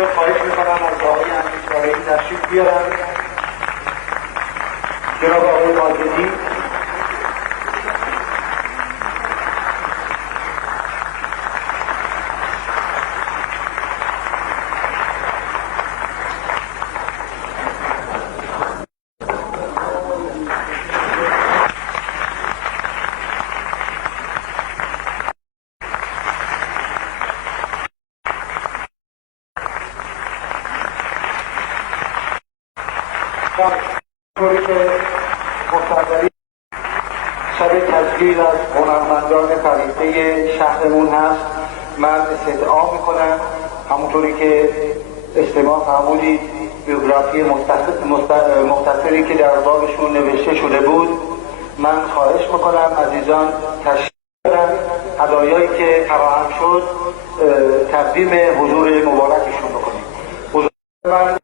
شد خواهش میکنم از آقای امیرشاهی تشریف بیارن. جناب آقای ماجدی طوری که مستقلی شب تسجیل از هنرمندان فرهیخته شهرمون هست، من استدعا میکنم همونطوری که استماع فرمودید بیوگرافی مختصری که در بابشون نوشته شده بود. من خواهش میکنم عزیزان تشریف بیارن، هدایایی که فراهم شد تقدیم حضور مبارکشون بکنیم. حضور من